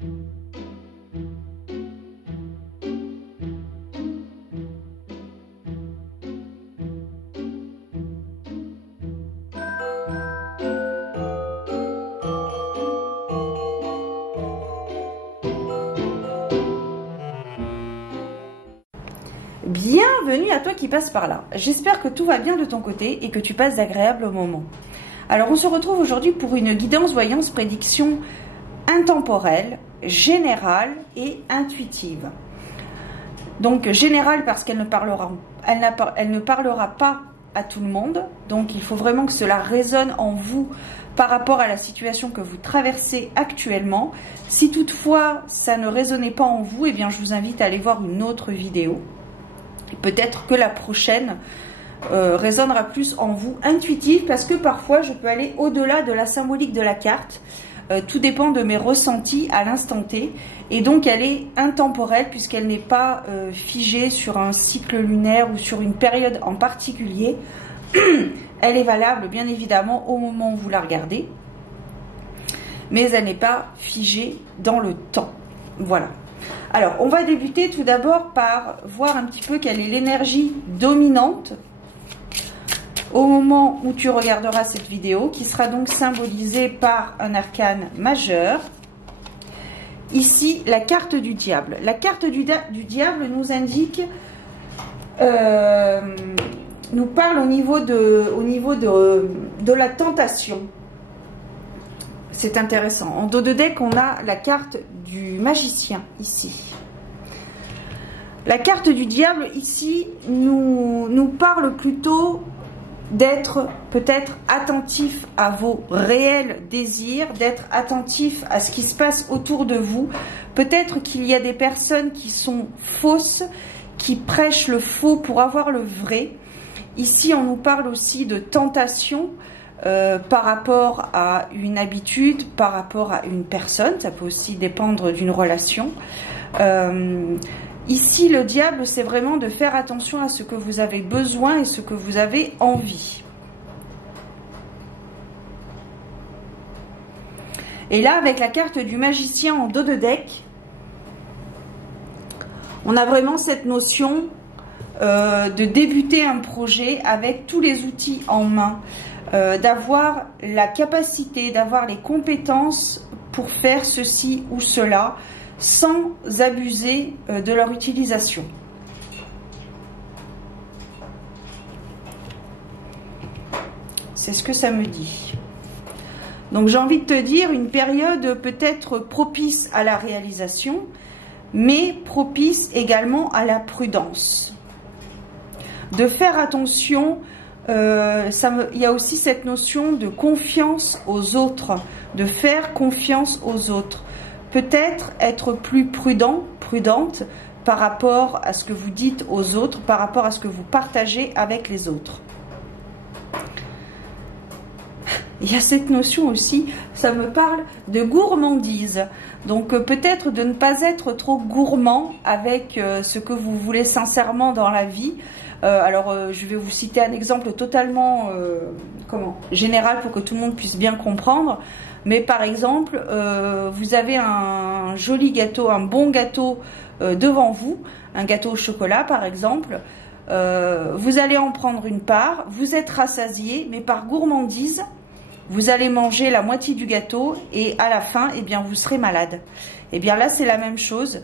Bienvenue à toi qui passe par là. J'espère que tout va bien de ton côté et que tu passes d'agréables moments. Alors on se retrouve aujourd'hui pour une guidance voyance prédiction intemporelle, générale et intuitive. Donc générale parce qu'elle ne parlera pas à tout le monde. Donc il faut vraiment que cela résonne en vous par rapport à la situation que vous traversez actuellement. Si toutefois ça ne résonnait pas en vous, eh bien je vous invite à aller voir une autre vidéo. Peut-être que la prochaine résonnera plus en vous intuitive, parce que parfois je peux aller au-delà de la symbolique de la carte. Tout dépend de mes ressentis à l'instant T, et donc elle est intemporelle puisqu'elle n'est pas figée sur un cycle lunaire ou sur une période en particulier. Elle est valable bien évidemment au moment où vous la regardez, mais elle n'est pas figée dans le temps. Voilà. Alors, on va débuter tout d'abord par voir un petit peu quelle est l'énergie dominante au moment où tu regarderas cette vidéo, qui sera donc symbolisée par un arcane majeur. Ici, la carte du diable. La carte du diable nous indique, nous parle au niveau de la tentation. C'est intéressant. En dos de deck, on a la carte du magicien ici. La carte du diable ici nous parle plutôt d'être peut-être attentif à vos réels désirs, d'être attentif à ce qui se passe autour de vous. Peut-être qu'il y a des personnes qui sont fausses, qui prêchent le faux pour avoir le vrai. Ici, on nous parle aussi de tentation. Par rapport à une habitude, par rapport à une personne, ça peut aussi dépendre d'une relation. Ici, le diable, c'est vraiment de faire attention à ce que vous avez besoin et ce que vous avez envie. Et là, avec la carte du magicien en dos de deck, on a vraiment cette notion de débuter un projet avec tous les outils en main. D'avoir la capacité, d'avoir les compétences pour faire ceci ou cela sans abuser de leur utilisation. C'est ce que ça me dit. Donc j'ai envie de te dire une période peut-être propice à la réalisation, mais propice également à la prudence. De faire attention. Il y a aussi cette notion de confiance aux autres, de faire confiance aux autres. Peut-être être plus prudent, prudente par rapport à ce que vous dites aux autres, par rapport à ce que vous partagez avec les autres. Il y a cette notion aussi, ça me parle de gourmandise. Donc peut-être de ne pas être trop gourmand avec ce que vous voulez sincèrement dans la vie. Je vais vous citer un exemple totalement général pour que tout le monde puisse bien comprendre. Mais par exemple, vous avez un joli gâteau, un bon gâteau devant vous, un gâteau au chocolat par exemple. Vous allez en prendre une part, vous êtes rassasié, mais par gourmandise, vous allez manger la moitié du gâteau et à la fin, eh bien, vous serez malade. Et bien là, c'est la même chose.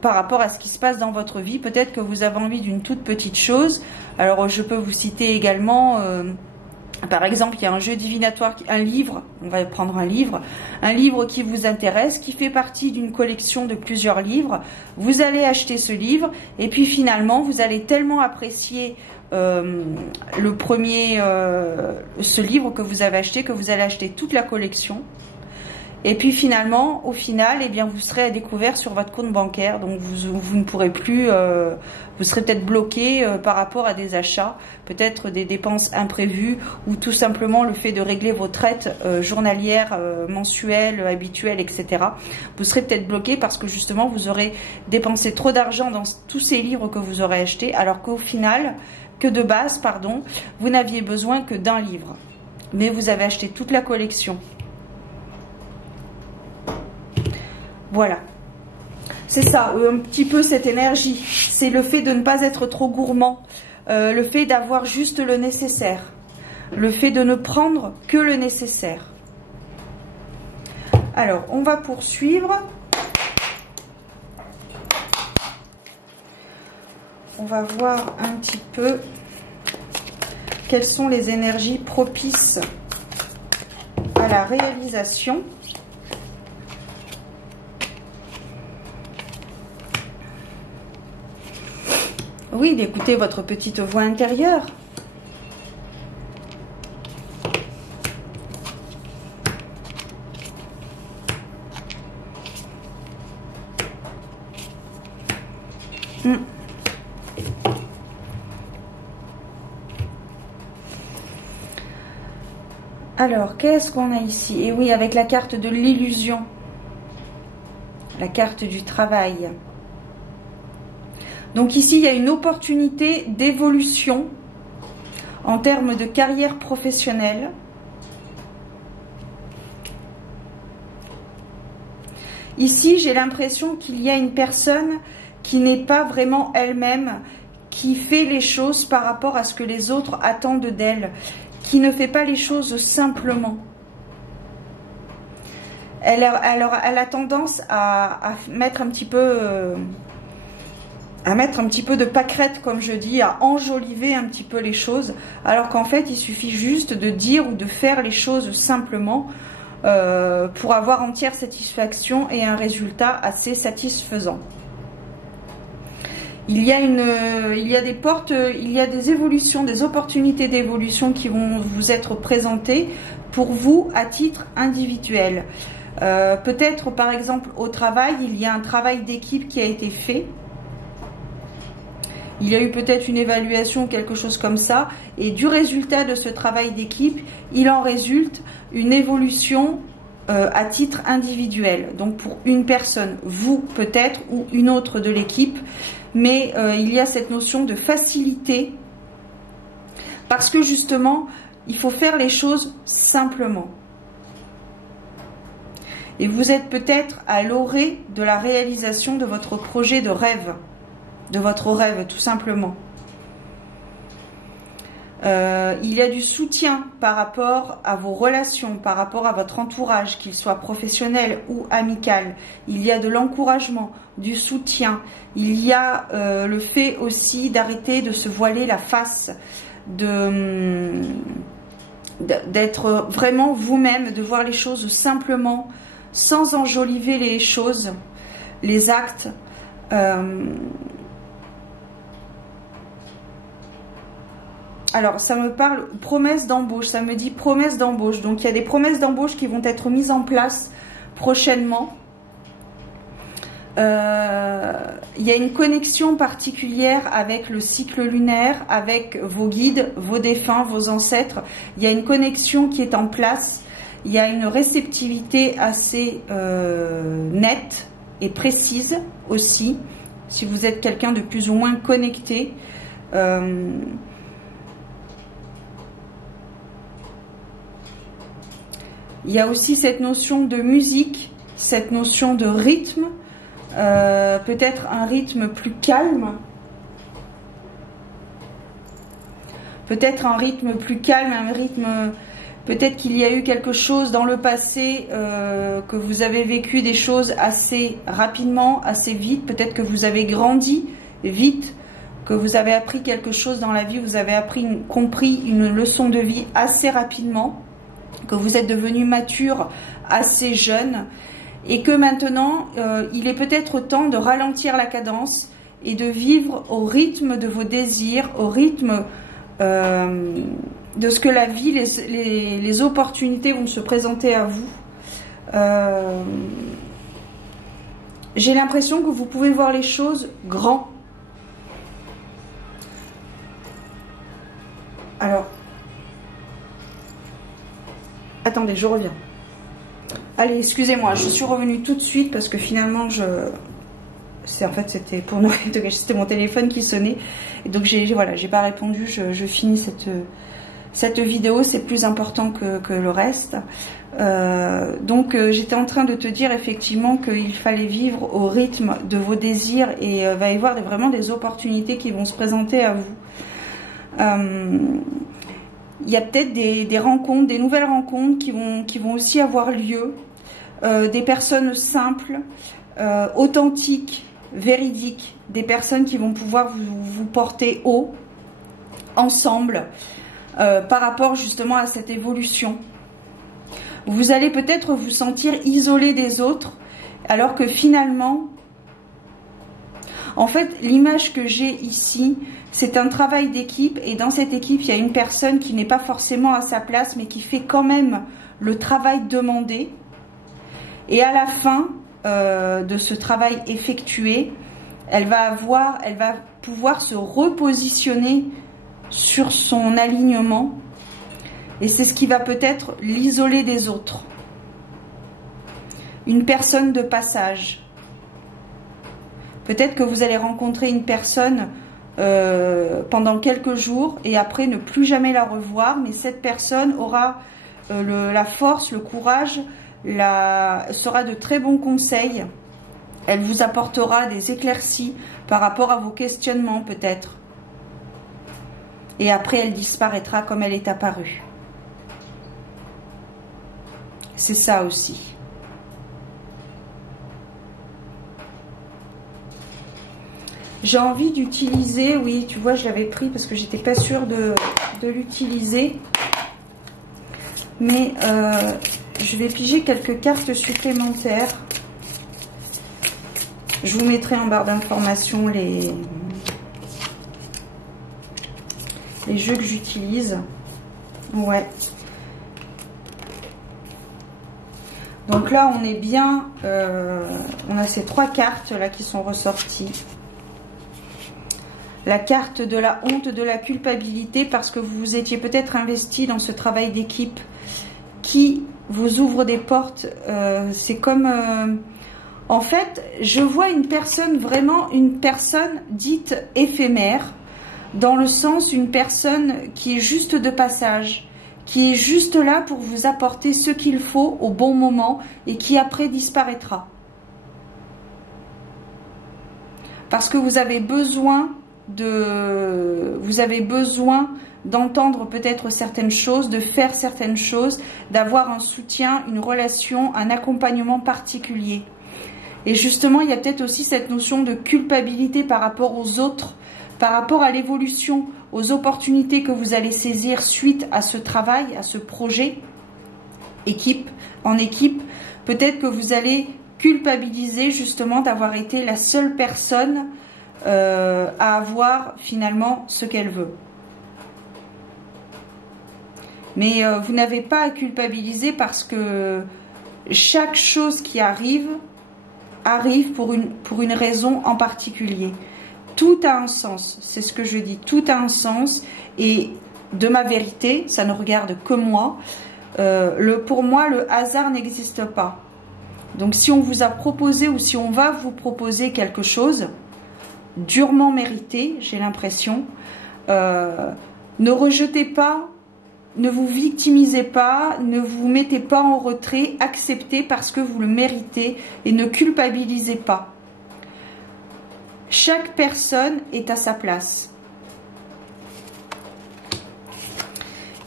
Par rapport à ce qui se passe dans votre vie, peut-être que vous avez envie d'une toute petite chose. Alors je peux vous citer également, par exemple, il y a un jeu divinatoire, un livre, on va prendre un livre qui vous intéresse, qui fait partie d'une collection de plusieurs livres. Vous allez acheter ce livre et puis finalement, vous allez tellement apprécier ce livre que vous avez acheté, que vous allez acheter toute la collection. Et puis finalement, au final, eh bien, vous serez à découvert sur votre compte bancaire. Donc vous ne pourrez plus, vous serez peut-être bloqué par rapport à des achats, peut-être des dépenses imprévues, ou tout simplement le fait de régler vos traites journalières, mensuelles, habituelles, etc. Vous serez peut-être bloqué parce que justement vous aurez dépensé trop d'argent dans tous ces livres que vous aurez achetés, alors qu'au final, de base, vous n'aviez besoin que d'un livre. Mais vous avez acheté toute la collection. Voilà. C'est ça, un petit peu cette énergie. C'est le fait de ne pas être trop gourmand. Le fait d'avoir juste le nécessaire. Le fait de ne prendre que le nécessaire. Alors, on va poursuivre. On va voir un petit peu quelles sont les énergies propices à la réalisation. Oui, d'écouter votre petite voix intérieure. Alors, qu'est-ce qu'on a ici? Et oui, avec la carte de l'illusion, la carte du travail. Donc ici, il y a une opportunité d'évolution en termes de carrière professionnelle. Ici, j'ai l'impression qu'il y a une personne qui n'est pas vraiment elle-même, qui fait les choses par rapport à ce que les autres attendent d'elle, qui ne fait pas les choses simplement. Elle a tendance à mettre un petit peu... à mettre un petit peu de pâquerette, comme je dis, à enjoliver un petit peu les choses, alors qu'en fait, il suffit juste de dire ou de faire les choses simplement pour avoir entière satisfaction et un résultat assez satisfaisant. Il y a des portes, il y a des évolutions, des opportunités d'évolution qui vont vous être présentées pour vous à titre individuel. Peut-être, par exemple, au travail, il y a un travail d'équipe qui a été fait. Il y a eu peut-être une évaluation, quelque chose comme ça, et du résultat de ce travail d'équipe, il en résulte une évolution à titre individuel. Donc pour une personne, vous peut-être, ou une autre de l'équipe, mais il y a cette notion de facilité, parce que justement, il faut faire les choses simplement. Et vous êtes peut-être à l'orée de la réalisation de votre projet de rêve. De votre rêve, tout simplement. Il y a du soutien par rapport à vos relations, par rapport à votre entourage, qu'il soit professionnel ou amical. Il y a de l'encouragement, du soutien. Il y a le fait aussi d'arrêter de se voiler la face, d'être vraiment vous-même, de voir les choses simplement, sans enjoliver les choses, les actes. Alors, ça me parle promesse d'embauche, ça me dit promesse d'embauche. Donc, il y a des promesses d'embauche qui vont être mises en place prochainement. Il y a une connexion particulière avec le cycle lunaire, avec vos guides, vos défunts, vos ancêtres. Il y a une connexion qui est en place. Il y a une réceptivité assez nette et précise aussi, si vous êtes quelqu'un de plus ou moins connecté. Il y a aussi cette notion de musique, cette notion de rythme, peut-être un rythme plus calme. Peut-être un rythme plus calme, un rythme... Peut-être qu'il y a eu quelque chose dans le passé, que vous avez vécu des choses assez rapidement, assez vite. Peut-être que vous avez grandi vite, que vous avez appris quelque chose dans la vie, vous avez compris une leçon de vie assez rapidement, que vous êtes devenu mature assez jeune et que maintenant il est peut-être temps de ralentir la cadence et de vivre au rythme de vos désirs, au rythme de ce que la vie, les opportunités vont se présenter à vous. J'ai l'impression que vous pouvez voir les choses grand. Alors, attendez, je reviens. Allez, excusez-moi, je suis revenue tout de suite parce que finalement, en fait, c'était pour Noël, c'était mon téléphone qui sonnait. Et donc, voilà, j'ai pas répondu, je finis Cette vidéo, c'est plus important que le reste. Donc j'étais en train de te dire effectivement qu'il fallait vivre au rythme de vos désirs et va y avoir vraiment des opportunités qui vont se présenter à vous. Il y a peut-être des rencontres, des nouvelles rencontres qui vont aussi avoir lieu, des personnes simples, authentiques, véridiques, des personnes qui vont pouvoir vous porter haut ensemble par rapport justement à cette évolution. Vous allez peut-être vous sentir isolé des autres, alors que finalement, en fait, l'image que j'ai ici, c'est un travail d'équipe, et dans cette équipe, il y a une personne qui n'est pas forcément à sa place, mais qui fait quand même le travail demandé. Et à la fin de ce travail effectué, elle va pouvoir se repositionner sur son alignement. Et c'est ce qui va peut-être l'isoler des autres. Une personne de passage. Peut-être que vous allez rencontrer une personne pendant quelques jours et après ne plus jamais la revoir, mais cette personne aura la force, le courage, sera de très bons conseils. Elle vous apportera des éclaircies par rapport à vos questionnements peut-être. Et après elle disparaîtra comme elle est apparue. C'est ça aussi. J'ai envie d'utiliser, oui, tu vois, je l'avais pris parce que j'étais pas sûre de l'utiliser. Mais je vais piger quelques cartes supplémentaires. Je vous mettrai en barre d'informations les jeux que j'utilise. Ouais. Donc là, on est bien, on a ces 3 cartes là qui sont ressorties. La carte de la honte, de la culpabilité, parce que vous vous étiez peut-être investi dans ce travail d'équipe qui vous ouvre des portes. C'est comme, en fait, je vois une personne, vraiment une personne dite éphémère, dans le sens une personne qui est juste de passage, qui est juste là pour vous apporter ce qu'il faut au bon moment et qui après disparaîtra. Parce que vous avez besoin d'entendre peut-être certaines choses, de faire certaines choses, d'avoir un soutien, une relation, un accompagnement particulier. Et justement, il y a peut-être aussi cette notion de culpabilité par rapport aux autres, par rapport à l'évolution, aux opportunités que vous allez saisir suite à ce travail, à ce projet, en équipe. Peut-être que vous allez culpabiliser justement d'avoir été la seule personne à avoir finalement ce qu'elle veut. Mais vous n'avez pas à culpabiliser parce que chaque chose qui arrive pour une raison en particulier. Tout a un sens, c'est ce que je dis, tout a un sens, et de ma vérité, ça ne regarde que moi, pour moi le hasard n'existe pas. Donc si on vous a proposé ou si on va vous proposer quelque chose, durement mérité, j'ai l'impression, ne rejetez pas, ne vous victimisez pas, ne vous mettez pas en retrait, acceptez parce que vous le méritez et ne culpabilisez pas. Chaque personne est à sa place.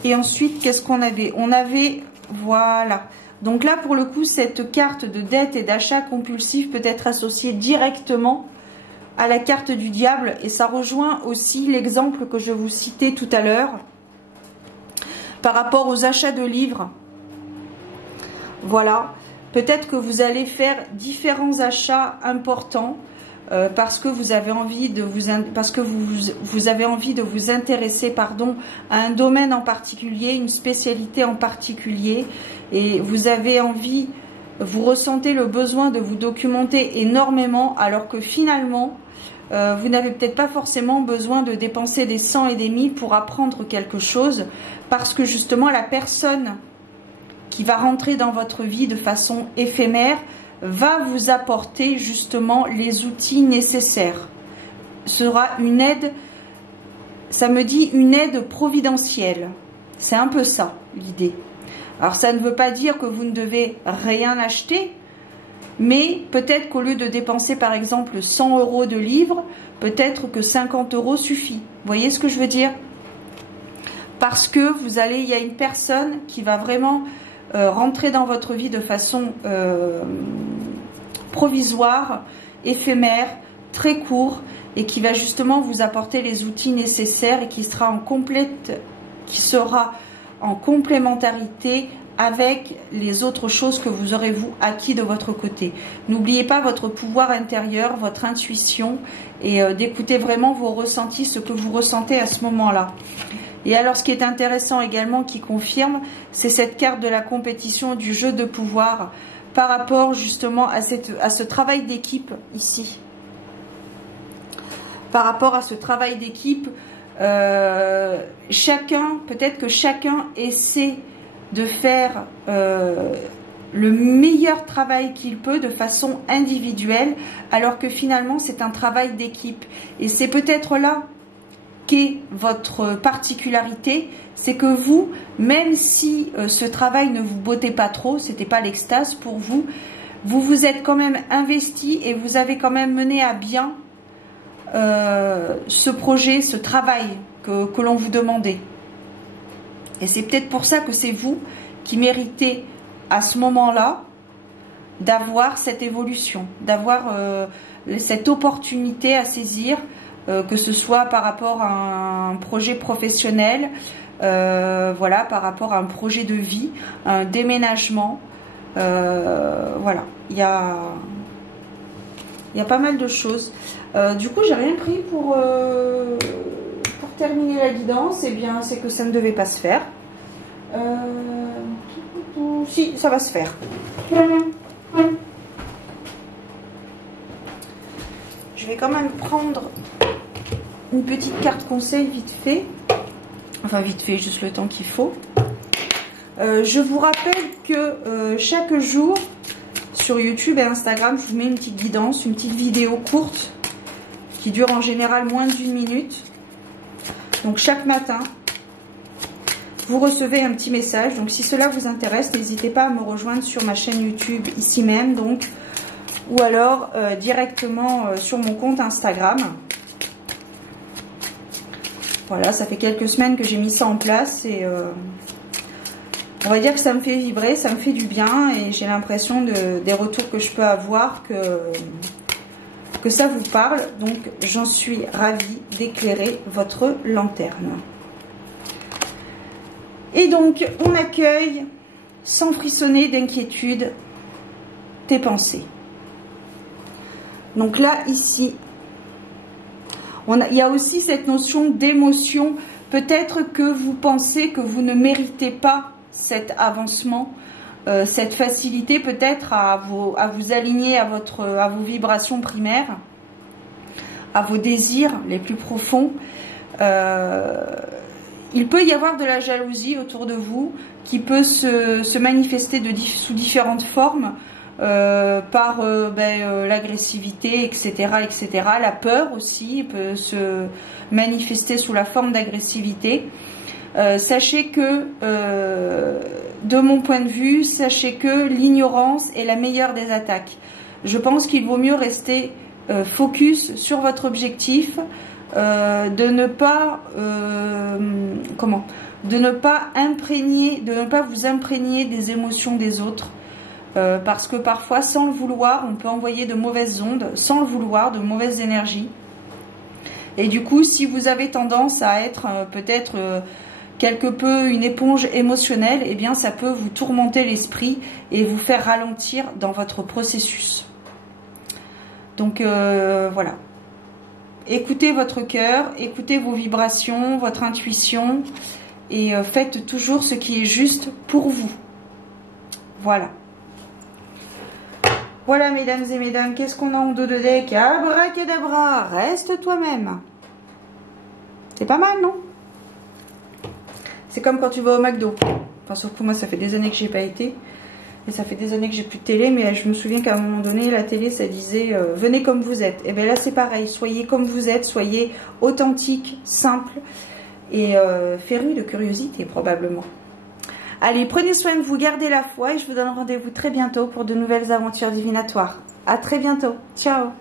Et ensuite, qu'est-ce qu'on avait? On avait, voilà. Donc là, pour le coup, cette carte de dette et d'achat compulsif peut être associée directement à la carte du diable. Et ça rejoint aussi l'exemple que je vous citais tout à l'heure par rapport aux achats de livres. Voilà. Peut-être que vous allez faire différents achats importants parce que vous avez envie de vous avez envie de vous intéresser à un domaine en particulier, une spécialité en particulier, et vous avez envie, vous ressentez le besoin de vous documenter énormément, alors que finalement vous n'avez peut-être pas forcément besoin de dépenser des cents et des mille pour apprendre quelque chose, parce que justement la personne qui va rentrer dans votre vie de façon éphémère va vous apporter justement les outils nécessaires. Sera une aide, ça me dit une aide providentielle. C'est un peu ça, l'idée. Alors, ça ne veut pas dire que vous ne devez rien acheter, mais peut-être qu'au lieu de dépenser, par exemple, 100 € de livres, peut-être que 50 € suffit. Vous voyez ce que je veux dire? Parce que il y a une personne qui va vraiment rentrer dans votre vie de façon provisoire, éphémère, très court, et qui va justement vous apporter les outils nécessaires et qui sera en complémentarité avec les autres choses que vous aurez vous acquis de votre côté. N'oubliez pas votre pouvoir intérieur, votre intuition, et d'écouter vraiment vos ressentis, ce que vous ressentez à ce moment-là. Et alors, ce qui est intéressant également, qui confirme, c'est cette carte de la compétition, du jeu de pouvoir, par rapport justement à ce travail d'équipe ici. Par rapport à ce travail d'équipe, peut-être que chacun essaie de faire le meilleur travail qu'il peut de façon individuelle, alors que finalement c'est un travail d'équipe. Et c'est peut-être là qu'est votre particularité, c'est que vous, même si ce travail ne vous bottait pas trop, c'était pas l'extase pour vous, vous vous êtes quand même investi et vous avez quand même mené à bien ce projet, ce travail que l'on vous demandait. Et c'est peut-être pour ça que c'est vous qui méritez à ce moment-là d'avoir cette évolution, d'avoir cette opportunité à saisir, que ce soit par rapport à un projet professionnel, voilà, par rapport à un projet de vie, un déménagement, voilà, il y a pas mal de choses. Du coup, j'ai rien pris pour terminer la guidance. Eh bien, c'est que ça ne devait pas se faire. Si, ça va se faire. Je vais quand même prendre une petite carte conseil vite fait. Enfin, vite fait, juste le temps qu'il faut. Je vous rappelle que chaque jour, sur YouTube et Instagram, je vous mets une petite guidance, une petite vidéo courte qui dure en général moins d'1 minute. Donc chaque matin, vous recevez un petit message. Donc si cela vous intéresse, n'hésitez pas à me rejoindre sur ma chaîne YouTube ici même, donc, ou alors directement sur mon compte Instagram. Voilà, ça fait quelques semaines que j'ai mis ça en place et on va dire que ça me fait vibrer, ça me fait du bien et j'ai l'impression des retours que je peux avoir que ça vous parle. Donc j'en suis ravie d'éclairer votre lanterne. Et donc on accueille sans frissonner d'inquiétude tes pensées. Donc là, ici, il y a aussi cette notion d'émotion. Peut-être que vous pensez que vous ne méritez pas cet avancement, cette facilité peut-être à vous aligner à vos vibrations primaires, à vos désirs les plus profonds. Il peut y avoir de la jalousie autour de vous qui peut se manifester sous différentes formes, par l'agressivité, etc., etc. La peur aussi peut se manifester sous la forme d'agressivité. Sachez que, de mon point de vue, sachez que l'ignorance est la meilleure des attaques. Je pense qu'il vaut mieux rester focus sur votre objectif, de ne pas vous imprégner des émotions des autres. Parce que parfois, sans le vouloir, on peut envoyer de mauvaises ondes, sans le vouloir, de mauvaises énergies. Et du coup, si vous avez tendance à être peut-être quelque peu une éponge émotionnelle, eh bien ça peut vous tourmenter l'esprit et vous faire ralentir dans votre processus. Donc voilà. Écoutez votre cœur, écoutez vos vibrations, votre intuition et faites toujours ce qui est juste pour vous. Voilà. Voilà, mesdames et mesdames, qu'est-ce qu'on a en dos de deck? Abracadabra, reste toi-même. C'est pas mal, non? C'est comme quand tu vas au McDo. Enfin, sauf que moi, ça fait des années que j'ai pas été. Et ça fait des années que j'ai plus de télé. Mais je me souviens qu'à un moment donné, la télé, ça disait venez comme vous êtes. Et bien là, c'est pareil. Soyez comme vous êtes. Soyez authentique, simple. et féru de curiosité probablement. Allez, prenez soin de vous, gardez la foi et je vous donne rendez-vous très bientôt pour de nouvelles aventures divinatoires. À très bientôt. Ciao.